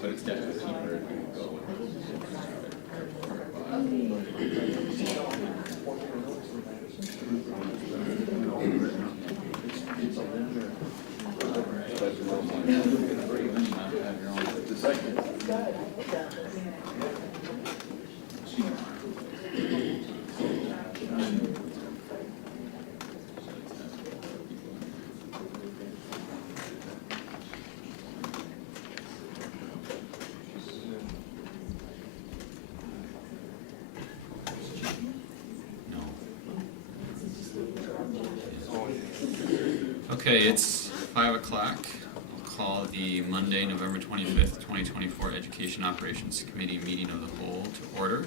But it's definitely cheaper if we go with Okay, it's 5 o'clock. I'll call the Monday, November 25th, 2024 Education Operations Committee meeting of the whole to order.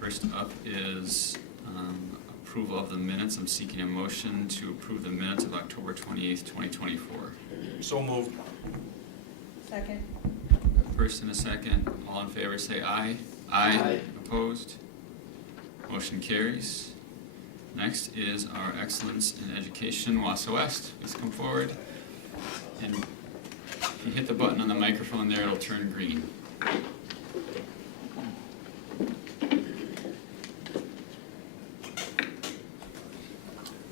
First up is approval of the minutes. I'm seeking a motion to approve the minutes of October 28th, 2024. So moved. Second. First and a second. All in favor say aye. Aye. Opposed? Motion carries. Next is our Excellence in Education, Wausau West. Please come forward. And if you hit the button on the microphone there, it'll turn green.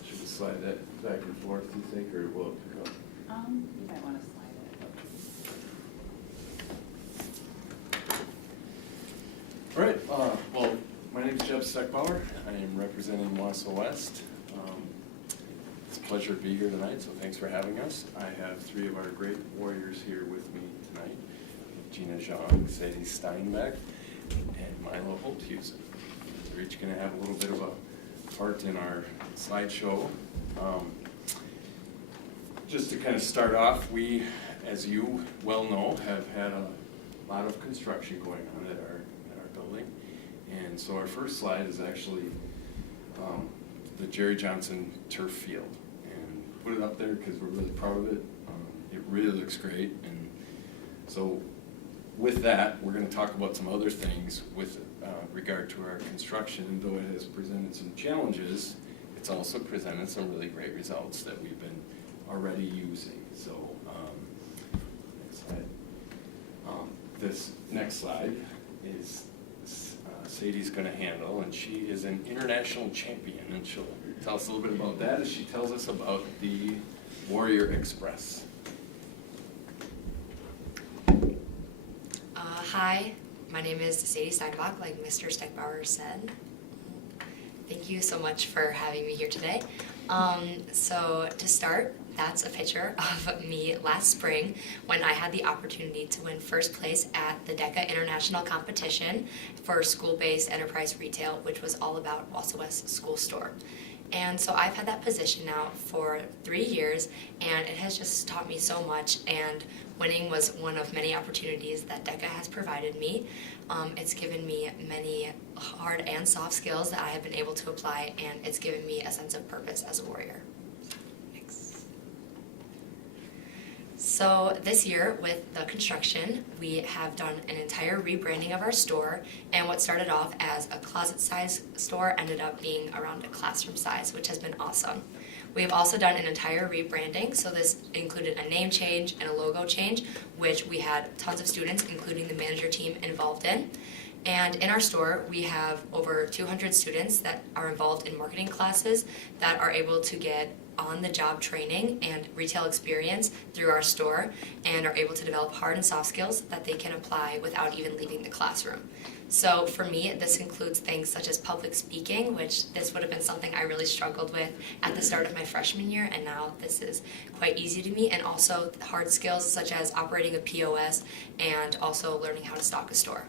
Should we slide that back and forth, do you think, or will it pick up? You might want to slide it. All right, well, my name is Jeff Steckbauer. I am representing Wausau West. It's a pleasure to be here tonight, so thanks for having us. I have three of our great warriors here with me tonight. Gina Zhang, Sadie Steinbeck, and Milo Holthusen. They're each going to have a little bit of a part in our slideshow. Just to kind of start off, we, as you well know, have had a lot of construction going on at our building. And so our first slide is actually the Jerry Johnson turf field. And put it up there because we're really proud of it. It really looks great. And so with that, we're going to talk about some other things with regard to our construction. And though it has presented some challenges, it's also presented some really great results that we've been already using. So next slide. This next slide is Sadie's going to handle, and she is an international champion, and she'll tell us a little bit about that as she tells us about the Warrior Express. Hi, my name is Sadie Steinbach, like Mr. Steckbauer said. Thank you so much for having me here today. So to start, that's a picture of me last spring when I had the opportunity to win first place at the DECA International Competition for School-Based Enterprise Retail, which was all about Wausau West School Store. And so I've had that position now for 3 years, and it has just taught me so much, and winning was one of many opportunities that DECA has provided me. It's given me many hard and soft skills that I have been able to apply, and it's given me a sense of purpose as a warrior. Thanks. So this year with the construction, we have done an entire rebranding of our store, and what started off as a closet size store ended up being around a classroom size, which has been awesome. We have also done an entire rebranding, so this included a name change and a logo change, which we had tons of students, including the manager team, involved in. And in our store, we have over 200 students that are involved in marketing classes that are able to get on-the-job training and retail experience through our store and are able to develop hard and soft skills that they can apply without even leaving the classroom. So for me, this includes things such as public speaking, which this would have been something I really struggled with at the start of my freshman year, and now this is quite easy to me, and also hard skills such as operating a POS and also learning how to stock a store.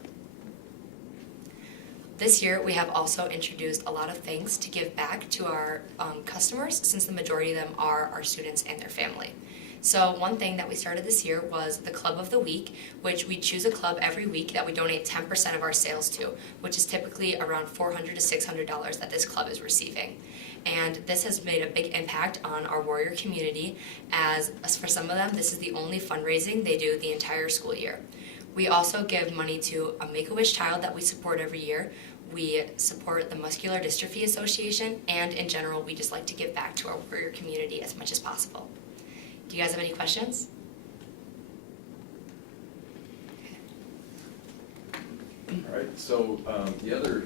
This year, we have also introduced a lot of things to give back to our customers, since the majority of them are our students and their family. So one thing that we started this year was the Club of the Week, which we choose a club every week that we donate 10% of our sales to, which is typically around $400 to $600 that this club is receiving. And this has made a big impact on our Warrior community, as for some of them, this is the only fundraising they do the entire school year. We also give money to a Make-A-Wish child that we support every year. We support the Muscular Dystrophy Association, and in general, we just like to give back to our Warrior community as much as possible. Do you guys have any questions? All right, so the other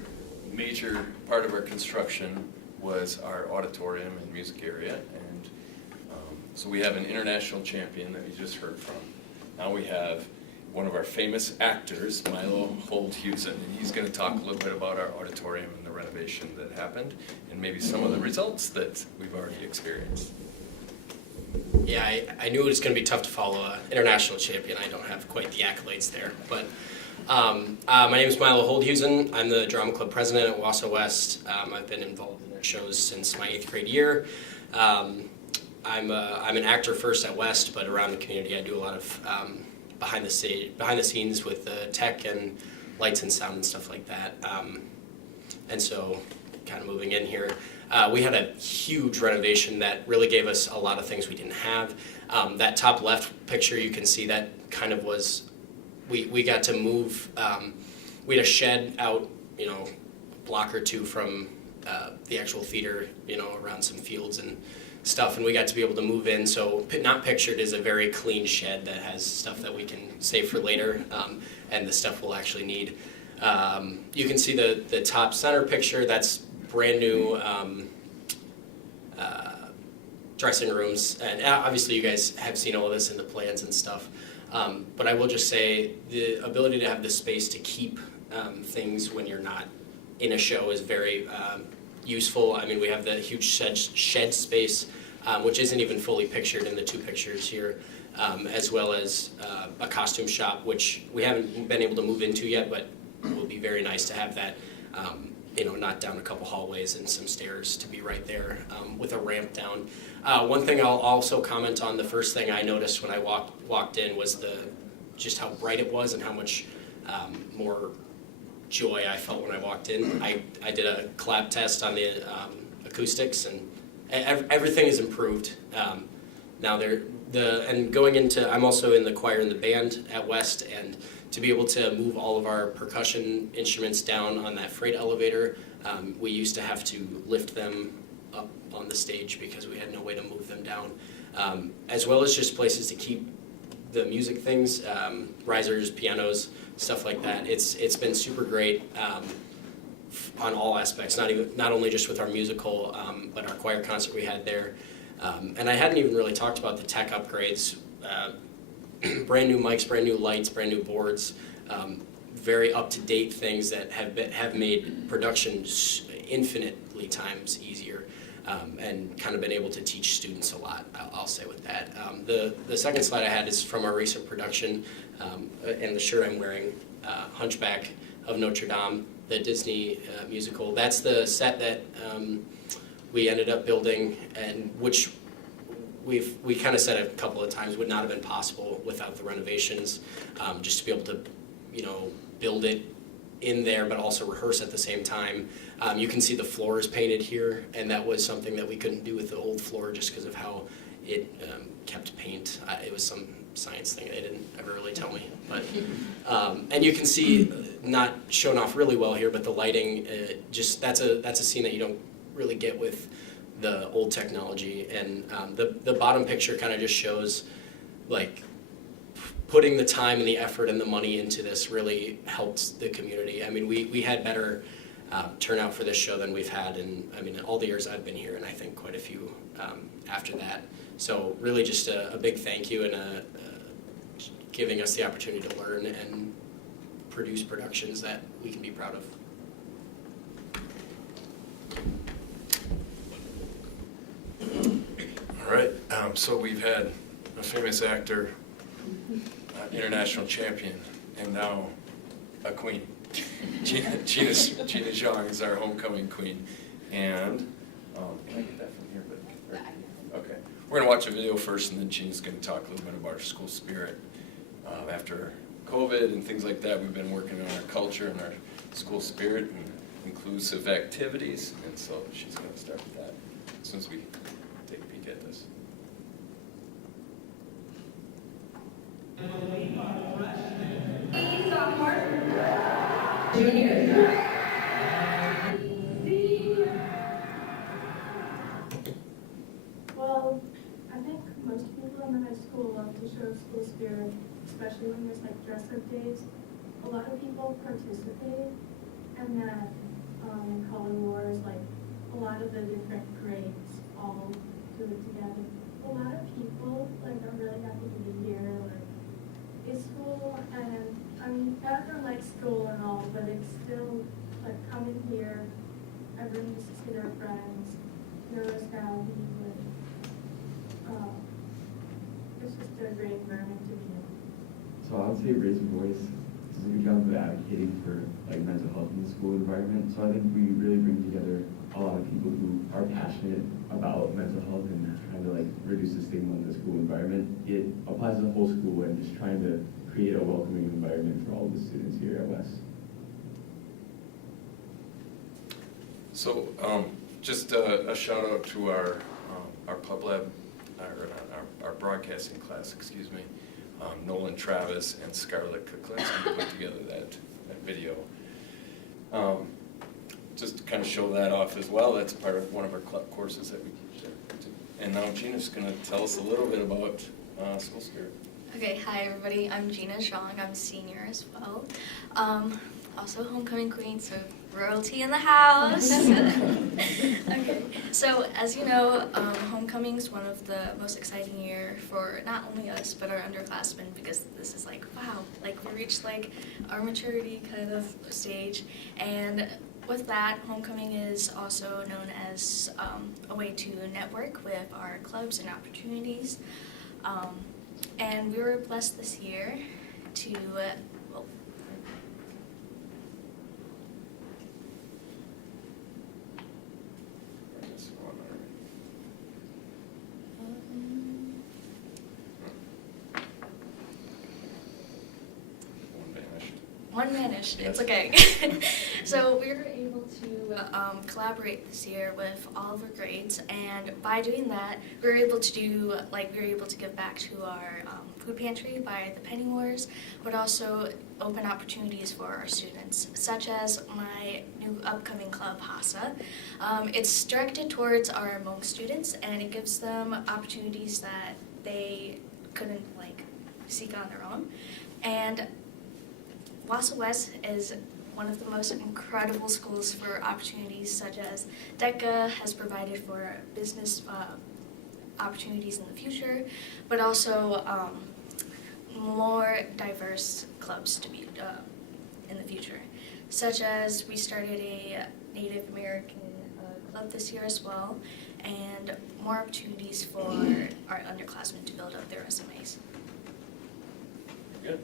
major part of our construction was our auditorium and music area, and so we have an international champion that you just heard from. Now we have one of our famous actors, Milo Holdhusen, and he's going to talk a little bit about our auditorium and the renovation that happened, and maybe some of the results that we've already experienced. Yeah, I knew it was going to be tough to follow an international champion. I don't have quite the accolades there. But my name is Milo Holdhusen. I'm the drama club president at Wausau West. I've been involved in their shows since my 8th grade year. I'm an actor first at West, but around the community I do a lot of behind the scenes with the tech and lights and sound and stuff like that. And so kind of moving in here. We had a huge renovation that really gave us a lot of things we didn't have. That top left picture, you can see that kind of was, we got to move, we had a shed out, a block or two from the actual theater, around some fields and stuff, and we got to be able to move in. So not pictured is a very clean shed that has stuff that we can save for later, and the stuff we'll actually need. You can see the top center picture. That's brand new dressing rooms, and obviously you guys have seen all of this in the plans and stuff, but I will just say the ability to have the space to keep things when you're not in a show is very useful. I mean, we have the huge shed space, which isn't even fully pictured in the two pictures here, as well as a costume shop, which we haven't been able to move into yet, but will be very nice to have that, not down a couple hallways and some stairs to be right there with a ramp down. One thing I'll also comment on, the first thing I noticed when I walked in was just how bright it was and how much more joy I felt when I walked in. I did a clap test on the acoustics, and everything is improved. Now going into, I'm also in the choir and the band at West, and to be able to move all of our percussion instruments down on that freight elevator, we used to have to lift them up on the stage because we had no way to move them down, as well as just places to keep the music things, risers, pianos, stuff like that. It's been super great on all aspects, not only just with our musical, but our choir concert we had there. And I hadn't even really talked about the tech upgrades. Brand new mics, brand new lights, brand new boards, very up-to-date things that have made production infinitely times easier, and kind of been able to teach students a lot, I'll say with that. The second slide I had is from our recent production, and the shirt I'm wearing, Hunchback of Notre Dame, the Disney musical. That's the set that we ended up building, and which we kind of said a couple of times would not have been possible without the renovations, just to be able to, build it in there, but also rehearse at the same time. You can see the floor is painted here, and that was something that we couldn't do with the old floor just because of how it kept paint. It was some science thing they didn't ever really tell me, but and you can see, not shown off really well here, but the lighting, that's a scene that you don't really get with the old technology. And the bottom picture kind of just shows, like, putting the time and the effort and the money into this really helped the community. I mean, we had better turnout for this show than we've had in, all the years I've been here, and I think quite a few after that. So really just a big thank you, and giving us the opportunity to learn and produce productions that we can be proud of. All right, so we've had a famous actor, international champion, and now a queen. Gina Zhang is our homecoming queen. And, can I get that from here? Okay. We're going to watch a video first, and then Gina's going to talk a little bit about our school spirit. After COVID and things like that, we've been working on our culture and our school spirit and inclusive activities, and so she's going to start with that as soon as we take a peek at this. Well, I think most people in the high school love to show school spirit, especially when there's like dress-up days. A lot of people participate, and then in color wars, like a lot of the different grades all do it together. A lot of people like are really happy to be here. Like it's school, and I mean everyone likes school and all, but it's still like coming here. Everyone used to see their friends. There was now it's just a great environment to be in. So I would say raise your voice. This is a good job of advocating for like mental health in the school environment. So I think we really bring together a lot of people who are passionate about mental health and trying to like reduce the stigma in the school environment. It applies to the whole school and just trying to create a welcoming environment for all the students here at West. So just a shout out to our Pub Lab, our broadcasting class, excuse me, Nolan Travis and Scarlett Kuklinski put together that video. Just to kind of show that off as well, that's part of one of our club courses that we teach there. And now Gina's going to tell us a little bit about school spirit. Okay, hi everybody, I'm Gina Zhang, I'm a senior as well. Also homecoming queen, so royalty in the house. Okay, so as you know, homecoming is one of the most exciting year for not only us, but our underclassmen, because this is like, wow, like we reached like our maturity kind of stage. And with that, homecoming is also known as a way to network with our clubs and opportunities. And we were blessed this year to, well, one vanished. It's okay. So we were able to collaborate this year with all of our grades, and by doing that, we were able to give back to our food pantry by the Penny Wars, but also open opportunities for our students, such as my new upcoming club, HASA. It's directed towards our Hmong students, and it gives them opportunities that they couldn't like seek on their own. And Wausau West is one of the most incredible schools for opportunities, such as DECA has provided for business opportunities in the future, but also more diverse clubs to be in the future, such as we started a Native American club this year as well, and more opportunities for our underclassmen to build up their resumes. Good.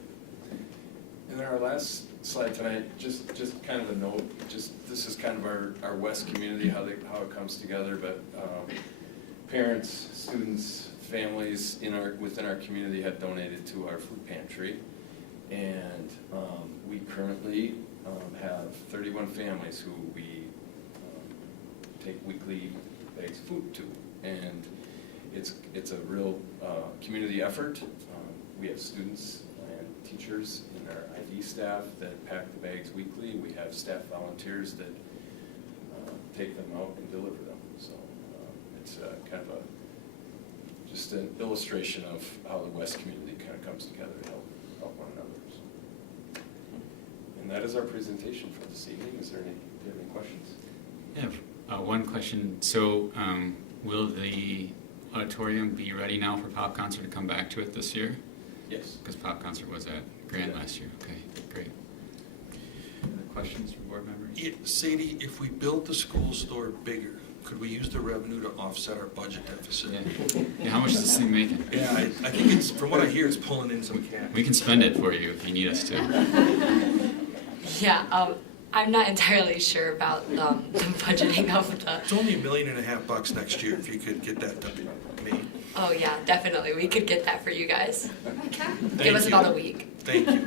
And then our last slide tonight, just kind of a note, this is kind of our West community, how it comes together, but parents, students, families within our community have donated to our food pantry, and we currently have 31 families who we take weekly bags of food to, and it's a real community effort. We have students and teachers and our ID staff that pack the bags weekly. We have staff volunteers that take them out and deliver them. So it's kind of just an illustration of how the West community kind of comes together to help one another. So. And that is our presentation for this evening. Do you have any questions? Yeah, one question. So will the auditorium be ready now for Pop Concert to come back to it this year? Yes. Because Pop Concert was at Grand last year. Okay, great. Other questions from board members? Sadie, if we build the school store bigger, could we use the revenue to offset our budget deficit? Yeah, how much is this thing making? Yeah, I think it's, from what I hear, it's pulling in some cash. We can spend it for you if you need us to. Yeah, I'm not entirely sure about the budgeting of the. It's only $1.5 million next year if you could get that made. Oh yeah, definitely. We could get that for you guys. Okay. Give us you. about a week. Thank you.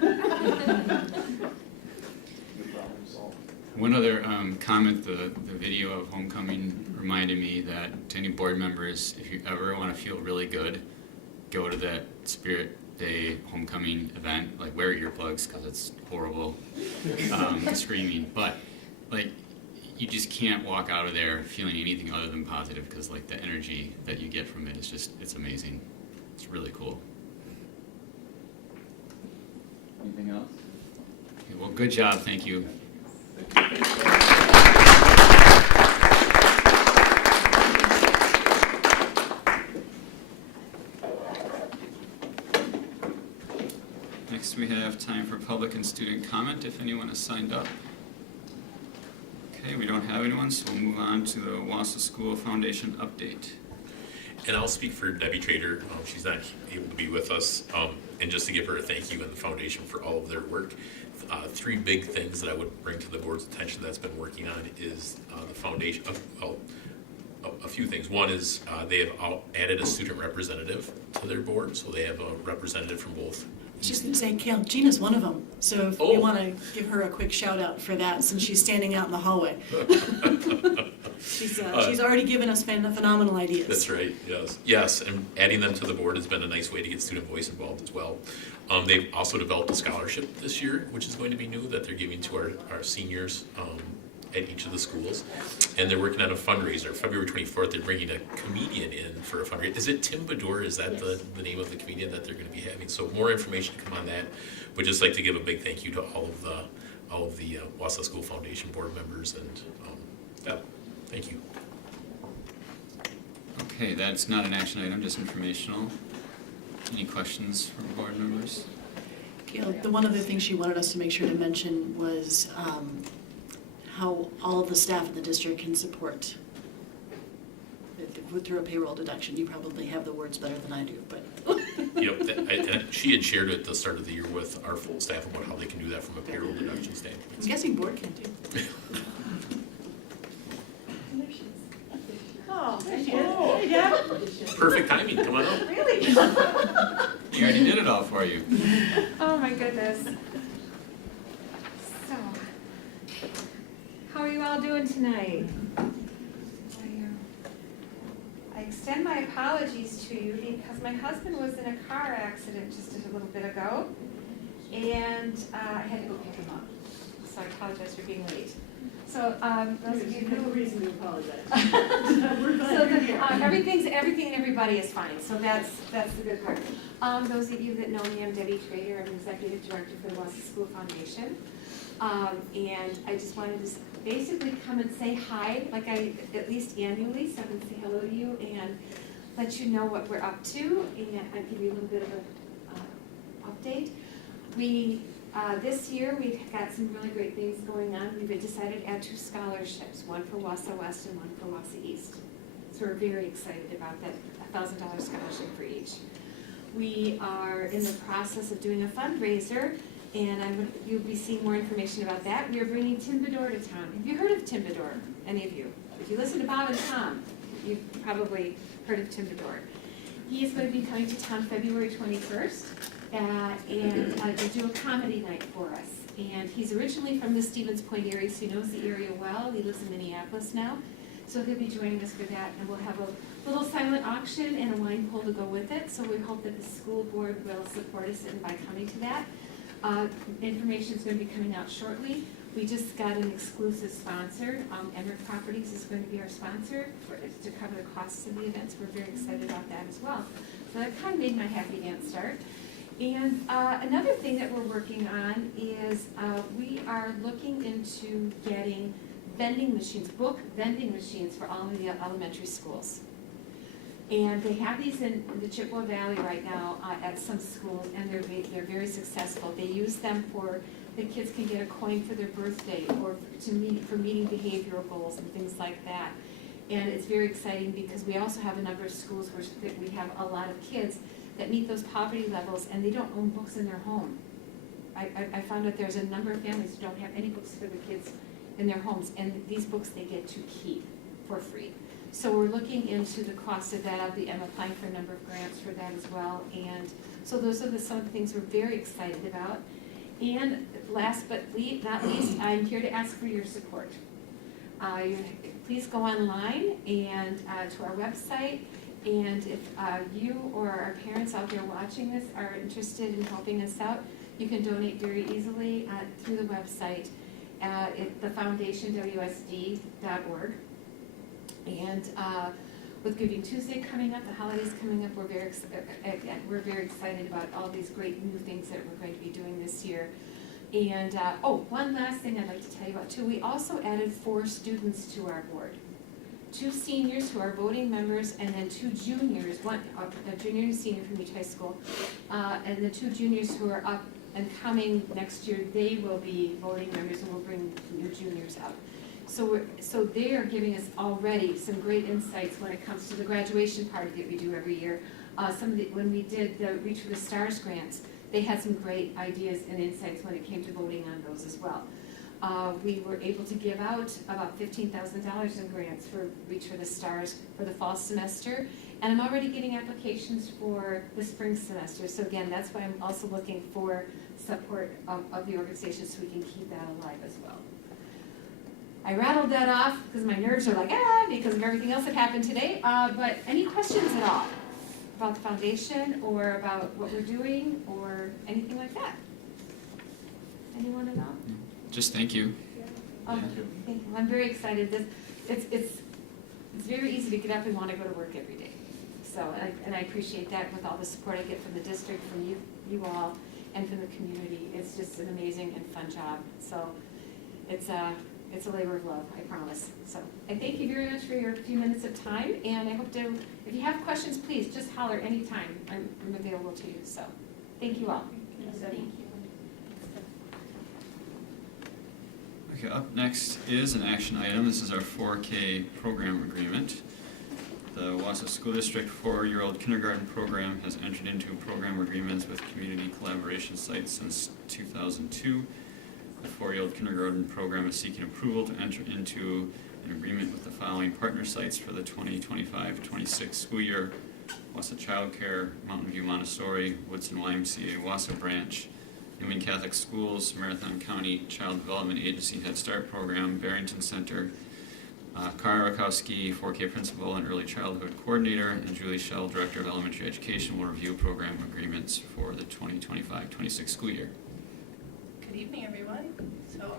One other comment, the video of homecoming reminded me that to any board members, if you ever want to feel really good, go to that Spirit Day homecoming event. Like, wear earplugs because it's horrible screaming. But like, you just can't walk out of there feeling anything other than positive because like the energy that you get from it is just, it's amazing. It's really cool. Anything else? Okay, well, good job. Thank you. Next, we have time for public and student comment, if anyone has signed up. Okay, we don't have anyone, so we'll move on to the Wausau School Foundation update. And I'll speak for Debbie Trader. She's not able to be with us. And just to give her a thank you and the foundation for all of their work. 3 big things that I would bring to the board's attention that's been working on is the foundation. A few things. One is they have added a student representative to their board, so they have a representative from both. She's going to say, Kale, Gina's one of them. So if you want to give her a quick shout out for that, since she's standing out in the hallway. She's already given us phenomenal ideas. That's right, yes, and adding them to the board has been a nice way to get student voice involved as well. They've also developed a scholarship this year, which is going to be new, that they're giving to our seniors at each of the schools. And they're working on a fundraiser. February 24th, they're bringing a comedian in for a fundraiser. Is it Tim Bador? Is that the name of the comedian that they're going to be having? So more information to come on that. But just like to give a big thank you to all of the Wausau School Foundation board members, and thank you. Okay, that's not an action item, just informational. Any questions from board members? Kale, the one other thing she wanted us to make sure to mention was how all of the staff in the district can support through a payroll deduction. You probably have the words better than I do, but. Yep, she had shared at the start of the year with our full staff about how they can do that from a payroll deduction standpoint. I'm guessing board can too. Oh, thank you. Perfect timing, come on up. Really? We already did it all for you. Oh my goodness. So, how are you all doing tonight? I extend my apologies to you because my husband was in a car accident just a little bit ago, and I had to go pick him up. So I apologize for being late. So those of you who reason to apologize. everything and everybody is fine. So that's the good part. Those of you that know me, I'm Debbie Trader. I'm executive director for the Wausau School Foundation. And I just wanted to basically come and say hi, like I at least annually, so I can say hello to you and let you know what we're up to, and I'll give you a little bit of an update. This year we've got some really great things going on. We've decided to add 2 scholarships, one for Wausau West and one for Wausau East. So we're very excited about that $1,000 scholarship for each. We are in the process of doing a fundraiser, and you'll be seeing more information about that. We are bringing Tim Bador to town. Have you heard of Tim Bador, any of you? If you listen to Bob and Tom, you've probably heard of Tim Bador. He is going to be coming to town February 21st and to do a comedy night for us. And he's originally from the Stevens Point area, so he knows the area well. He lives in Minneapolis now. So he'll be joining us for that, and we'll have a little silent auction and a wine pool to go with it. So we hope that the school board will support us by coming to that. Information is going to be coming out shortly. We just got an exclusive sponsor. Emmerich Properties is going to be our sponsor to cover the costs of the events. We're very excited about that as well. So that kind of made my happy dance start. And another thing that we're working on is we are looking into getting vending machines, book vending machines for all of the elementary schools. And they have these in the Chippewa Valley right now at some schools, and they're very successful. They use them for, the kids can get a coin for their birthday or for meeting behavioral goals and things like that. And it's very exciting because we also have a number of schools where we have a lot of kids that meet those poverty levels and they don't own books in their home. I found out there's a number of families who don't have any books for their kids in their homes, and these books they get to keep for free. So we're looking into the cost of that. I'm applying for a number of grants for that as well. And so those are some of the things we're very excited about. And last but not least, I'm here to ask for your support. Please go online and to our website. And if you or our parents out there watching this are interested in helping us out, you can donate very easily through the website at the foundationwsd.org. And with Giving Tuesday coming up, the holidays coming up, we're very excited about all these great new things that we're going to be doing this year. And one last thing I'd like to tell you about too. We also added 4 students to our board. 2 seniors who are voting members, and then 2 juniors, a junior and a senior from each high school, and the 2 juniors who are up and coming next year, they will be voting members, and we'll bring new juniors up. So they are giving us already some great insights when it comes to the graduation party that we do every year. When we did the Reach for the Stars grants, they had some great ideas and insights when it came to voting on those as well. We were able to give out about $15,000 in grants for Reach for the Stars for the fall semester, and I'm already getting applications for the spring semester. So again, that's why I'm also looking for support of the organization so we can keep that alive as well. I rattled that off because my nerves are like, because of everything else that happened today. But any questions at all about the foundation or about what we're doing or anything like that? Anyone at all? Just thank you. Oh, thank you. I'm very excited. It's very easy to get up and want to go to work every day. So, and I appreciate that with all the support I get from the district, from you all, and from the community. It's just an amazing and fun job. So it's a labor of love, I promise. So I thank you very much for your few minutes of time, and I hope to, if you have questions, please just holler anytime. I'm available to you. So thank you all. Thank you. Okay, up next is an action item. This is our 4K program agreement. The Wausau School District 4-year-old kindergarten program has entered into program agreements with community collaboration sites since 2002. The 4-year-old kindergarten program is seeking approval to enter into an agreement with the following partner sites for the 2025-26 school year: Wausau Child Care, Mountain View Montessori, Woodson YMCA Wausau Branch, Newman Catholic Schools, Marathon County Child Development Agency Head Start Program, Barrington Center, Kara Rakowski, 4K Principal and Early Childhood Coordinator, and Julie Schell, Director of Elementary Education, will review program agreements for the 2025-26 school year. Good evening, everyone. So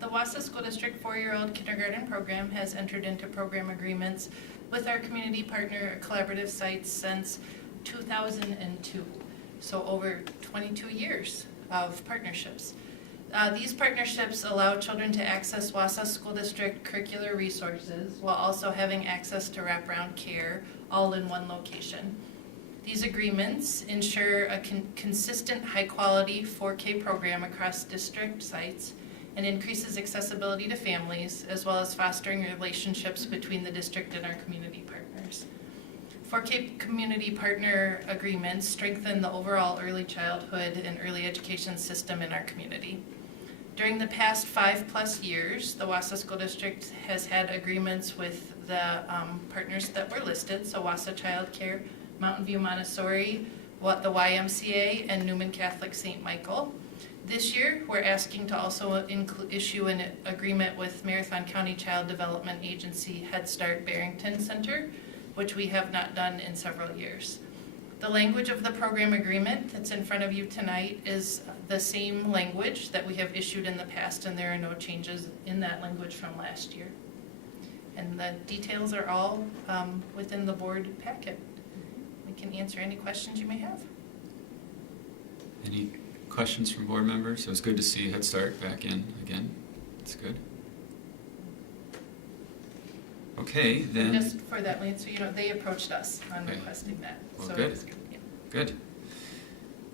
the Wausau School District 4-year-old kindergarten program has entered into program agreements with our community partner collaborative sites since 2002. So over 22 years of partnerships. These partnerships allow children to access Wausau School District curricular resources while also having access to wraparound care all in one location. These agreements ensure a consistent, high-quality 4K program across district sites and increases accessibility to families, as well as fostering relationships between the district and our community partners. 4K community partner agreements strengthen the overall early childhood and early education system in our community. During the past 5+ years, the Wausau School District has had agreements with the partners that were listed, so Wausau Child Care, Mountain View Montessori, the YMCA, and Newman Catholic St. Michael. This year, we're asking to also issue an agreement with Marathon County Child Development Agency Head Start Barrington Center, which we have not done in several years. The language of the program agreement that's in front of you tonight is the same language that we have issued in the past, and there are no changes in that language from last year. And the details are all within the board packet. We can answer any questions you may have. Any questions from board members? It was good to see Head Start back in again. That's good. Okay, then. Just for that, Lance, so they approached us on requesting that. Well, so good. Good.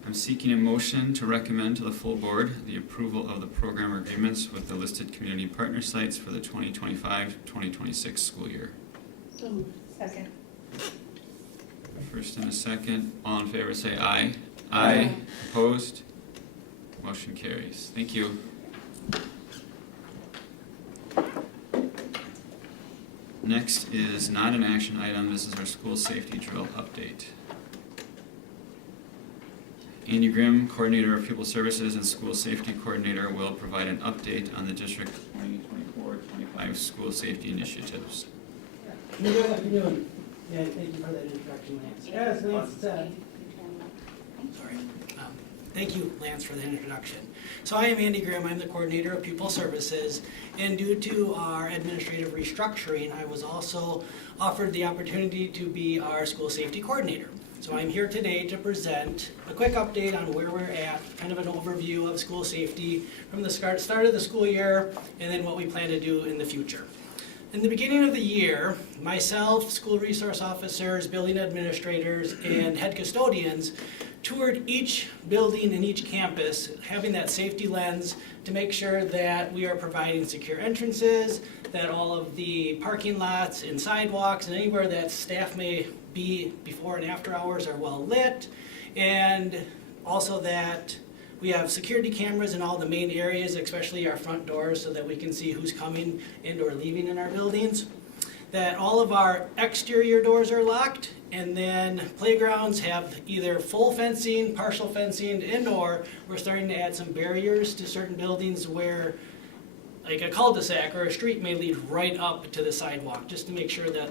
I'm seeking a motion to recommend to the full board the approval of the program agreements with the listed community partner sites for the 2025-2026 school year. So second. First and a second. All in favor say aye. Aye. Opposed? Motion carries. Thank you. Next is not an action item. This is our school safety drill update. Andy Grimm, Coordinator of Pupil Services and School Safety Coordinator, will provide an update on the District 2024-25 school safety initiatives. Good afternoon. Yeah, thank you for that introduction, Lance. As Lance said, sorry. Thank you, Lance, for the introduction. So I am Andy Grimm. I'm the Coordinator of Pupil Services, and due to our administrative restructuring, I was also offered the opportunity to be our School Safety Coordinator. So I'm here today to present a quick update on where we're at, kind of an overview of school safety from the start of the school year, and then what we plan to do in the future. In the beginning of the year, myself, school resource officers, building administrators, and head custodians toured each building and each campus, having that safety lens to make sure that we are providing secure entrances, that all of the parking lots and sidewalks and anywhere that staff may be before and after hours are well lit, and also that we have security cameras in all the main areas, especially our front doors, so that we can see who's coming and or leaving in our buildings. That all of our exterior doors are locked, and then playgrounds have either full fencing, partial fencing, and or we're starting to add some barriers to certain buildings where like a cul-de-sac or a street may lead right up to the sidewalk, just to make sure that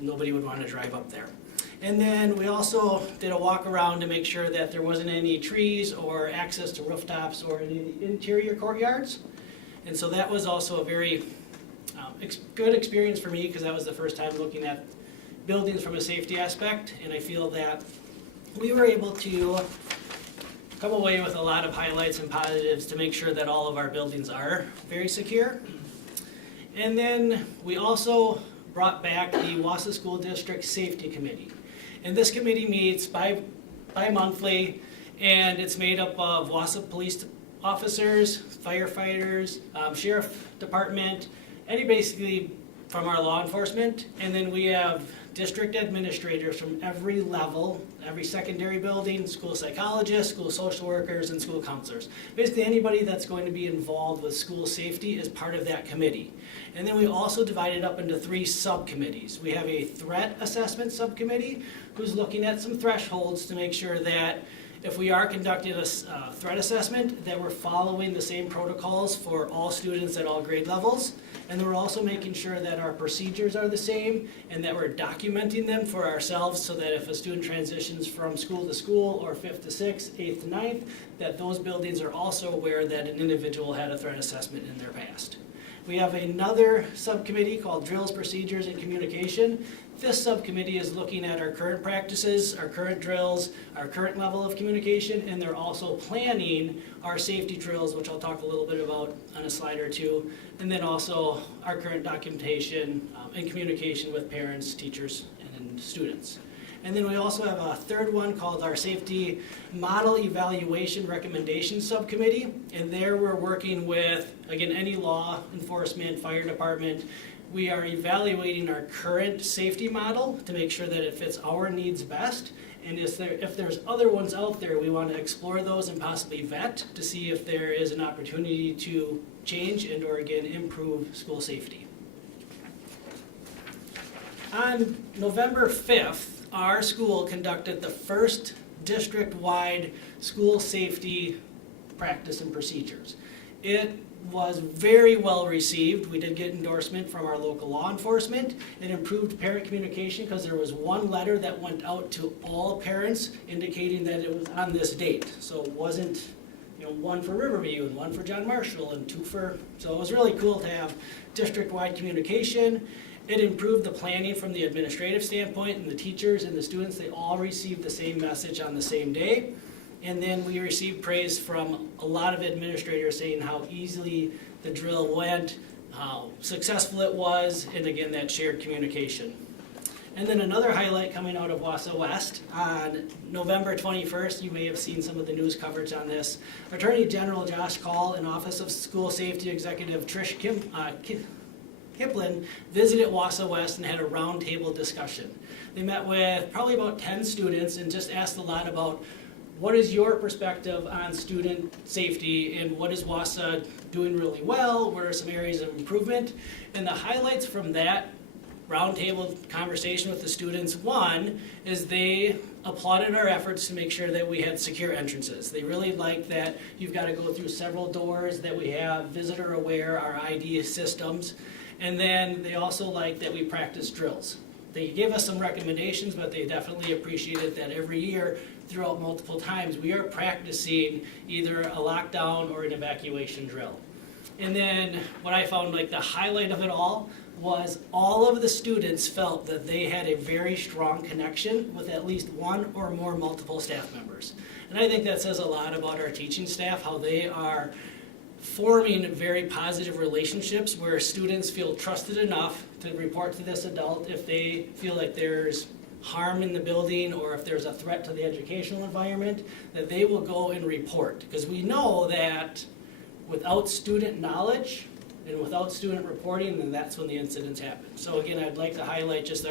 nobody would want to drive up there. And then we also did a walk around to make sure that there wasn't any trees or access to rooftops or any of the interior courtyards. And so that was also a very good experience for me, because that was the first time looking at buildings from a safety aspect, and I feel that we were able to come away with a lot of highlights and positives to make sure that all of our buildings are very secure. And then we also brought back the Wausau School District Safety Committee. And this committee meets bi-monthly, and it's made up of Wausau police officers, firefighters, sheriff department, any basically from our law enforcement. And then we have district administrators from every level, every secondary building, school psychologists, school social workers, and school counselors. Basically anybody that's going to be involved with school safety is part of that committee. And then we also divided up into 3 subcommittees. We have a threat assessment subcommittee who's looking at some thresholds to make sure that if we are conducting a threat assessment, that we're following the same protocols for all students at all grade levels. And then we're also making sure that our procedures are the same and that we're documenting them for ourselves, so that if a student transitions from school to school or 5th to 6th, 8th to 9th, that those buildings are also aware that an individual had a threat assessment in their past. We have another subcommittee called Drills, Procedures, and Communication. This subcommittee is looking at our current practices, our current drills, our current level of communication, and they're also planning our safety drills, which I'll talk a little bit about on a slide or two, and then also our current documentation and communication with parents, teachers, and students. And then we also have a third one called our Safety Model Evaluation Recommendation Subcommittee. And there we're working with, again, any law enforcement, fire department. We are evaluating our current safety model to make sure that it fits our needs best. And if there's other ones out there, we want to explore those and possibly vet to see if there is an opportunity to change and or again improve school safety. On November 5th, our school conducted the first district-wide school safety practice and procedures. It was very well received. We did get endorsement from our local law enforcement. It improved parent communication because there was one letter that went out to all parents indicating that it was on this date. So it wasn't, one for Riverview and one for John Marshall and 2 for, so it was really cool to have district-wide communication. It improved the planning from the administrative standpoint, and the teachers and the students, they all received the same message on the same day. And then we received praise from a lot of administrators saying how easily the drill went, how successful it was, and again, that shared communication. And then another highlight coming out of Wausau West, on November 21st, you may have seen some of the news coverage on this. Attorney General Josh Call and Office of School Safety Executive Trish Kiplin visited Wausau West and had a roundtable discussion. They met with probably about 10 students and just asked a lot about what is your perspective on student safety and what is Wausau doing really well? What are some areas of improvement? And the highlights from that roundtable conversation with the students, one, is they applauded our efforts to make sure that we had secure entrances. They really liked that you've got to go through several doors, that we have visitor aware, our ID systems, and then they also liked that we practice drills. They gave us some recommendations, but they definitely appreciated that every year, throughout multiple times, we are practicing either a lockdown or an evacuation drill. And then what I found like the highlight of it all was all of the students felt that they had a very strong connection with at least one or more multiple staff members. And I think that says a lot about our teaching staff, how they are forming very positive relationships where students feel trusted enough to report to this adult if they feel like there's harm in the building or if there's a threat to the educational environment, that they will go and report. Because we know that without student knowledge and without student reporting, then that's when the incidents happen. So again, I'd like to highlight just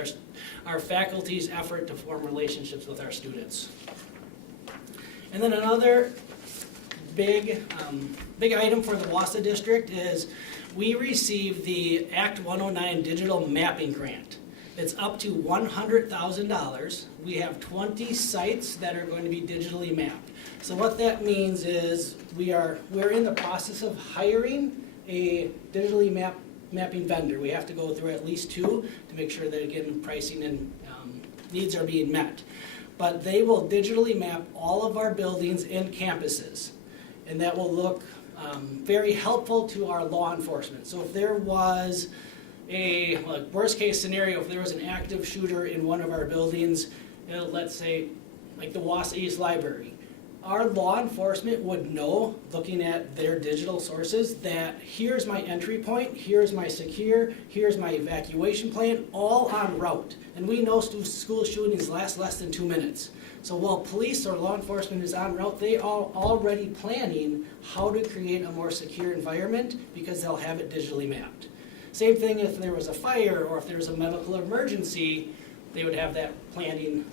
our faculty's effort to form relationships with our students. And then another big item for the Wausau district is we received the Act 109 digital mapping grant. It's up to $100,000. We have 20 sites that are going to be digitally mapped. So what that means is we're in the process of hiring a digitally mapping vendor. We have to go through at least 2 to make sure that, again, pricing and needs are being met. But they will digitally map all of our buildings and campuses, and that will look very helpful to our law enforcement. So if there was a worst case scenario, if there was an active shooter in one of our buildings, let's say like the Wausau East Library, our law enforcement would know, looking at their digital sources, that here's my entry point, here's my secure, here's my evacuation plan, all en route. And we know school shootings last less than 2 minutes. So while police or law enforcement is en route, they are already planning how to create a more secure environment because they'll have it digitally mapped. Same thing if there was a fire or if there was a medical emergency, they would have that planning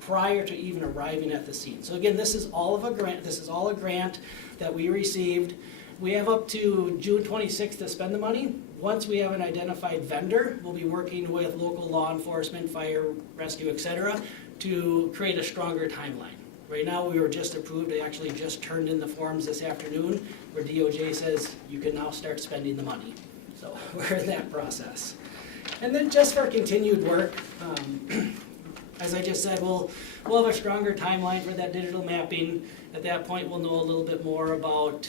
prior to even arriving at the scene. So again, this is all a grant that we received. We have up to June 26th to spend the money. Once we have an identified vendor, we'll be working with local law enforcement, fire, rescue, etc., to create a stronger timeline. Right now, we were just approved. I actually just turned in the forms this afternoon where DOJ says you can now start spending the money. So we're in that process. And then just for continued work, as I just said, we'll have a stronger timeline for that digital mapping. At that point, we'll know a little bit more about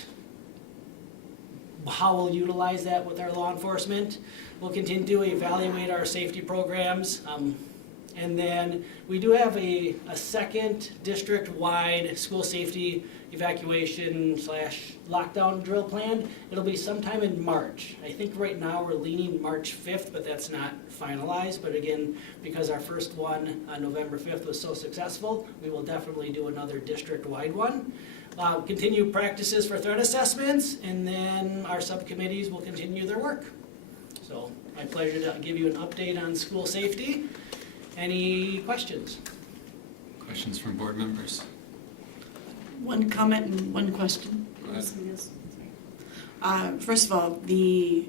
how we'll utilize that with our law enforcement. We'll continue to evaluate our safety programs. And then we do have a second district-wide school safety evacuation / lockdown drill planned. It'll be sometime in March. I think right now we're leaning March 5th, but that's not finalized. But again, because our first one on November 5th was so successful, we will definitely do another district-wide one. Continue practices for threat assessments, and then our subcommittees will continue their work. So my pleasure to give you an update on school safety. Any questions? Questions from board members? One comment and one question. Go ahead. First of all, the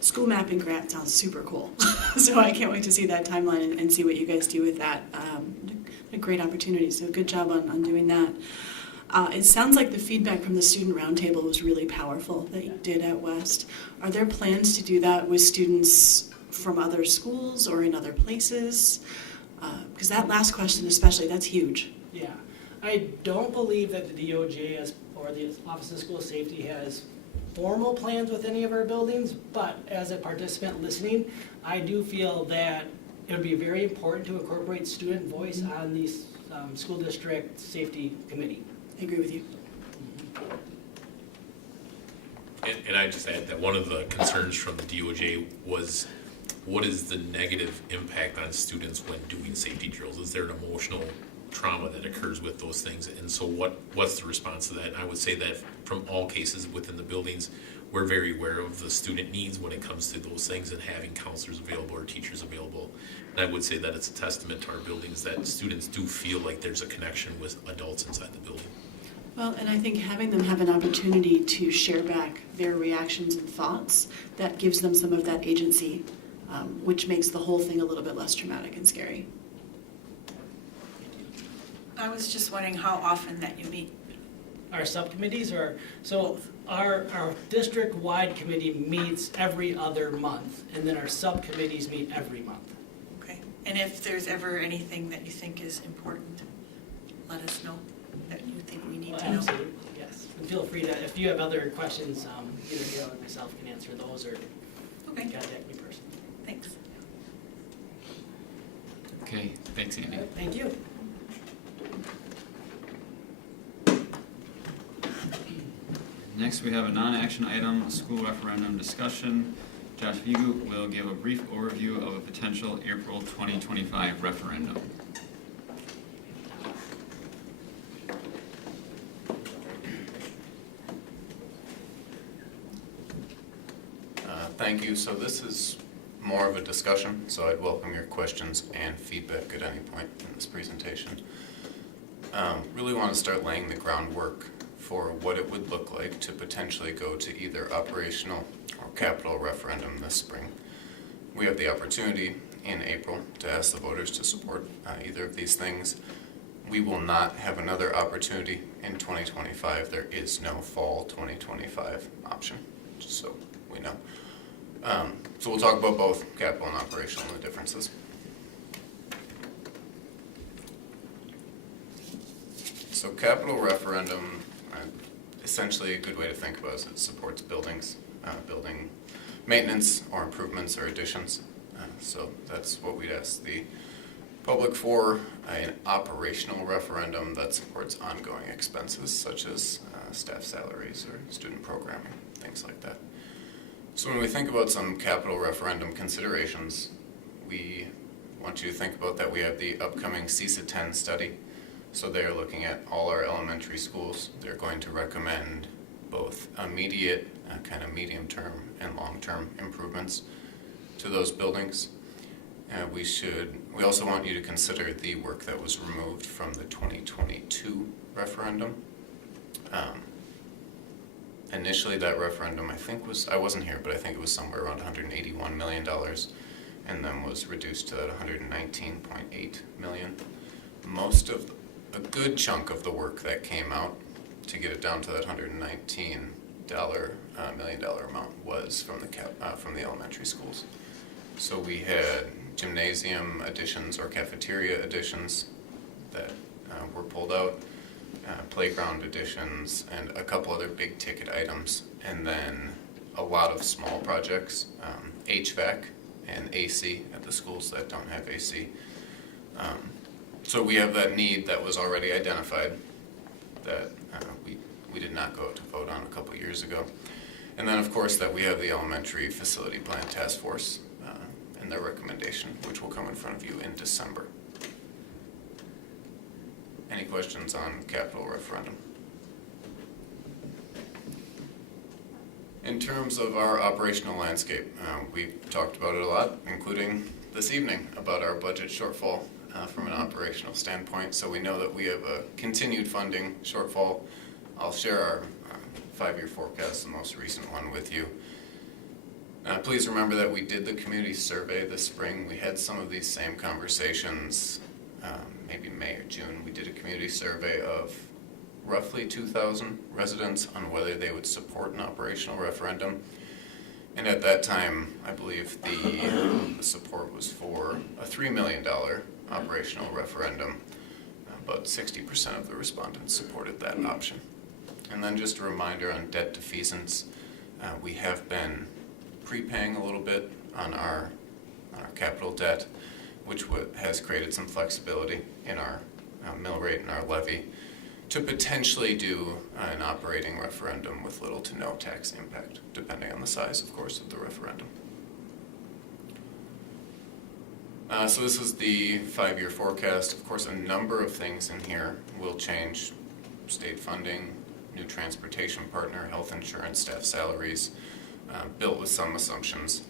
school mapping grant sounds super cool. So I can't wait to see that timeline and see what you guys do with that. A great opportunity, so good job on doing that. It sounds like the feedback from the student roundtable was really powerful that you did at West. Are there plans to do that with students from other schools or in other places? Because that last question especially, that's huge. Yeah. I don't believe that the DOJ or the Office of School Safety has formal plans with any of our buildings, but as a participant listening, I do feel that it would be very important to incorporate student voice on the school district safety committee. I agree with you. And I just add that one of the concerns from the DOJ was, what is the negative impact on students when doing safety drills? Is there an emotional trauma that occurs with those things? And so what's the response to that? And I would say that from all cases within the buildings, we're very aware of the student needs when it comes to those things and having counselors available or teachers available. And I would say that it's a testament to our buildings that students do feel like there's a connection with adults inside the building. Well, and I think having them have an opportunity to share back their reactions and thoughts, that gives them some of that agency, which makes the whole thing a little bit less traumatic and scary. I was just wondering how often that you meet. Our subcommittees are, so our district-wide committee meets every other month, and then our subcommittees meet every month. Okay. And if there's ever anything that you think is important, let us know that you think we need to know. Absolutely, yes. And feel free to, if you have other questions, either Gail or myself can answer those, or Okay. contact me personally. Thanks. Okay, thanks, Andy. Thank you. Next, we have a non-action item, school referendum discussion. Josh Vigu will give a brief overview of a potential April 2025 referendum. Thank you. So this is more of a discussion, so I'd welcome your questions and feedback at any point in this presentation. Really want to start laying the groundwork for what it would look like to potentially go to either operational or capital referendum this spring. We have the opportunity in April to ask the voters to support either of these things. We will not have another opportunity in 2025. There is no fall 2025 option, just so we know. So we'll talk about both capital and operational and the differences. So capital referendum, essentially a good way to think about it is it supports buildings, building maintenance or improvements or additions. So that's what we'd ask the public for. An operational referendum that supports ongoing expenses such as staff salaries or student programming, things like that. So when we think about some capital referendum considerations, we want you to think about that we have the upcoming CISA 10 study. So they're looking at all our elementary schools. They're going to recommend both immediate, kind of medium-term and long-term improvements to those buildings. We also want you to consider the work that was removed from the 2022 referendum. Initially, that referendum, I wasn't here, but I think it was somewhere around $181 million, and then was reduced to that $119.8 million. A good chunk of the work that came out to get it down to that $119 million amount was from the elementary schools. So we had gymnasium additions or cafeteria additions that were pulled out, playground additions, and a couple other big ticket items, and then a lot of small projects, HVAC and AC at the schools that don't have AC. So we have that need that was already identified that we did not go out to vote on a couple years ago. And then of course that we have the elementary facility plan task force and their recommendation, which will come in front of you in December. Any questions on capital referendum? In terms of our operational landscape, we've talked about it a lot, including this evening, about our budget shortfall from an operational standpoint. So we know that we have a continued funding shortfall. I'll share our 5-year forecast, the most recent one, with you. Please remember that we did the community survey this spring. We had some of these same conversations maybe May or June. We did a community survey of roughly 2,000 residents on whether they would support an operational referendum. And at that time, I believe the support was for a $3 million operational referendum. About 60% of the respondents supported that option. And then just a reminder on debt defeasance, we have been prepaying a little bit on our capital debt, which has created some flexibility in our mill rate and our levy to potentially do an operating referendum with little to no tax impact, depending on the size, of course, of the referendum. So this is the 5-year forecast. Of course, a number of things in here will change. State funding, new transportation partner, health insurance, staff salaries, built with some assumptions.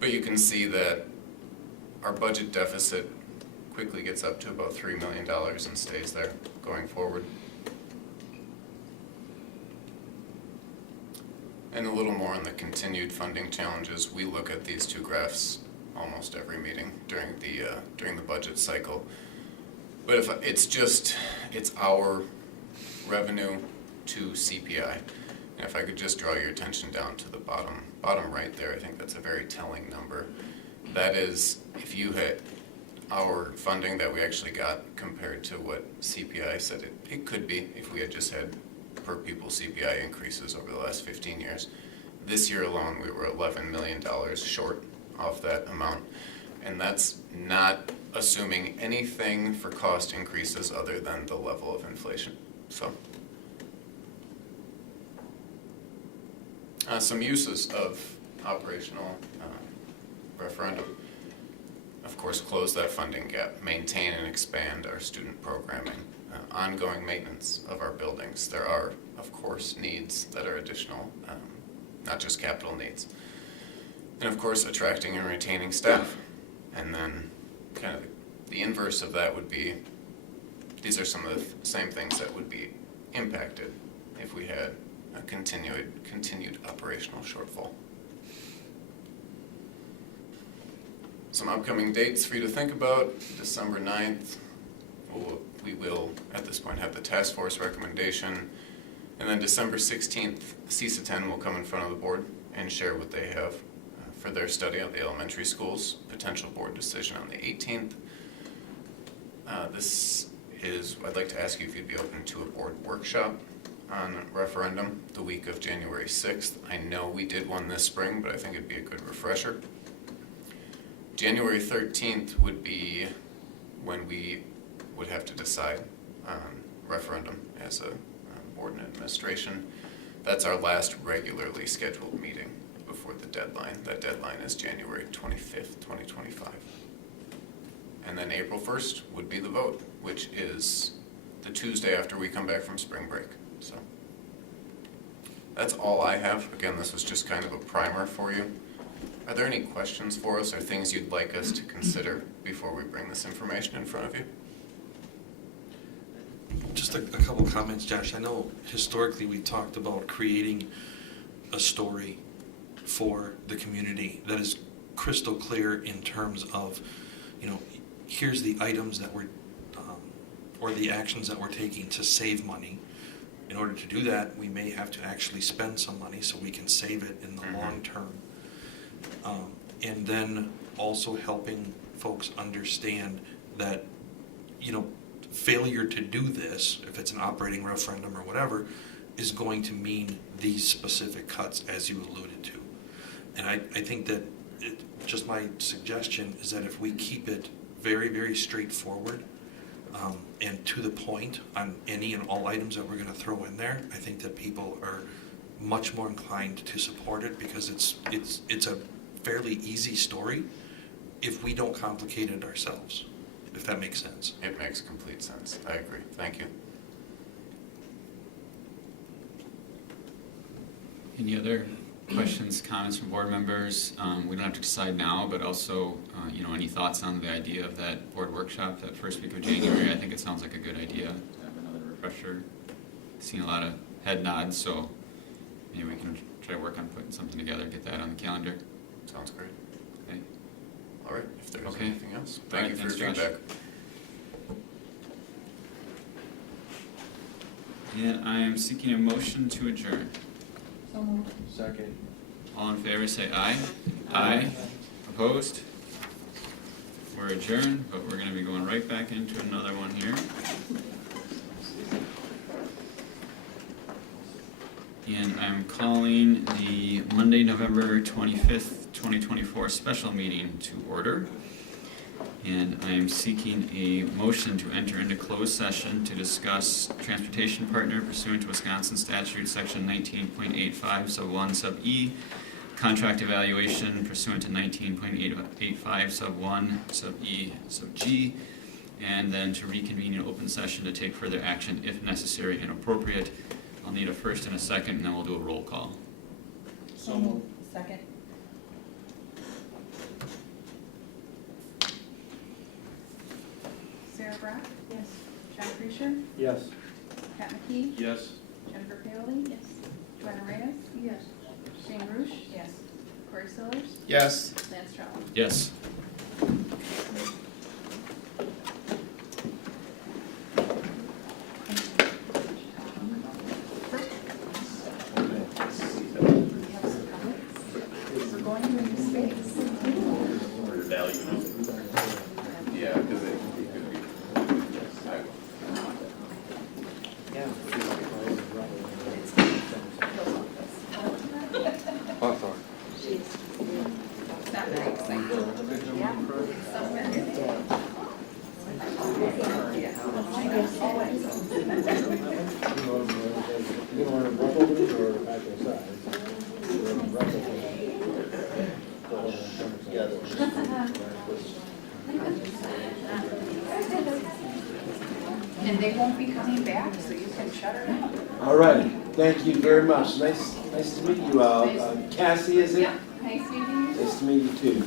But you can see that our budget deficit quickly gets up to about $3 million and stays there going forward. And a little more on the continued funding challenges. We look at these two graphs almost every meeting during the budget cycle. But if it's our revenue to CPI. And if I could just draw your attention down to the bottom right there, I think that's a very telling number. That is, if you hit our funding that we actually got compared to what CPI said it could be if we had just had per pupil CPI increases over the last 15 years. This year alone, we were $11 million short off that amount. And that's not assuming anything for cost increases other than the level of inflation. So, some uses of operational referendum. Of course, close that funding gap, maintain and expand our student programming, ongoing maintenance of our buildings. There are, of course, needs that are additional, not just capital needs. And of course, attracting and retaining staff. And then kind of the inverse of that would be, these are some of the same things that would be impacted if we had a continued operational shortfall. Some upcoming dates for you to think about. December 9th, we will at this point have the task force recommendation. And then December 16th, CISA 10 will come in front of the board and share what they have for their study on the elementary schools, potential board decision on the 18th. I'd like to ask you if you'd be open to a board workshop on referendum the week of January 6th. I know we did one this spring, but I think it'd be a good refresher. January 13th would be when we would have to decide on referendum as a board and administration. That's our last regularly scheduled meeting before the deadline. That deadline is January 25th, 2025. And then April 1st would be the vote, which is the Tuesday after we come back from spring break. So that's all I have. Again, this was just kind of a primer for you. Are there any questions for us or things you'd like us to consider before we bring this information in front of you? Just a couple comments, Josh. I know historically we talked about creating a story for the community that is crystal clear in terms of, here's the items that we're, or the actions that we're taking to save money. In order to do that, we may have to actually spend some money so we can save it in the long term. And then also helping folks understand that, failure to do this, if it's an operating referendum or whatever, is going to mean these specific cuts as you alluded to. And I think that just my suggestion is that if we keep it very, very straightforward and to the point on any and all items that we're going to throw in there, I think that people are much more inclined to support it because it's a fairly easy story if we don't complicate it ourselves, if that makes sense. It makes complete sense. I agree. Thank you. Any other questions, comments from board members? We don't have to decide now, but also, any thoughts on the idea of that board workshop that first week of January? I think it sounds like a good idea to have another refresher. Seen a lot of head nods, so maybe we can try to work on putting something together, get that on the calendar. Sounds great. Okay. All right, if there's Okay. anything else. Thank you for your Thanks, feedback. And I am seeking a motion to adjourn. So moved. Second. All in favor, say aye. Aye. Opposed? We're adjourned, but we're going to be going right back into another one here. And I'm calling the Monday, November 25th, 2024 special meeting to order. And I am seeking a motion to enter into closed session to discuss transportation partner pursuant to Wisconsin statute section 19.85 sub 1 sub E, contract evaluation pursuant to 19.85 sub 1 sub E sub G, and then to reconvene in open session to take further action if necessary and appropriate. I'll need a first and a second, and then we'll do a roll call. So moved. Second. Sarah Brock? Yes. John Creasure? Yes. Pat McKee? Yes. Jennifer Paoli? Yes. Joanna Reyes? Yes. Shane Rush? Yes. Corey Sellers? Yes. Lance Strauss? Yes. We're going to new space. Yeah, because it could be. It's not very exciting. Yeah. And they won't be coming back, so you can shut her down. All right, thank you very much. Nice to meet you all. Cassie, is it? Yeah, nice meeting you. Nice to meet you too.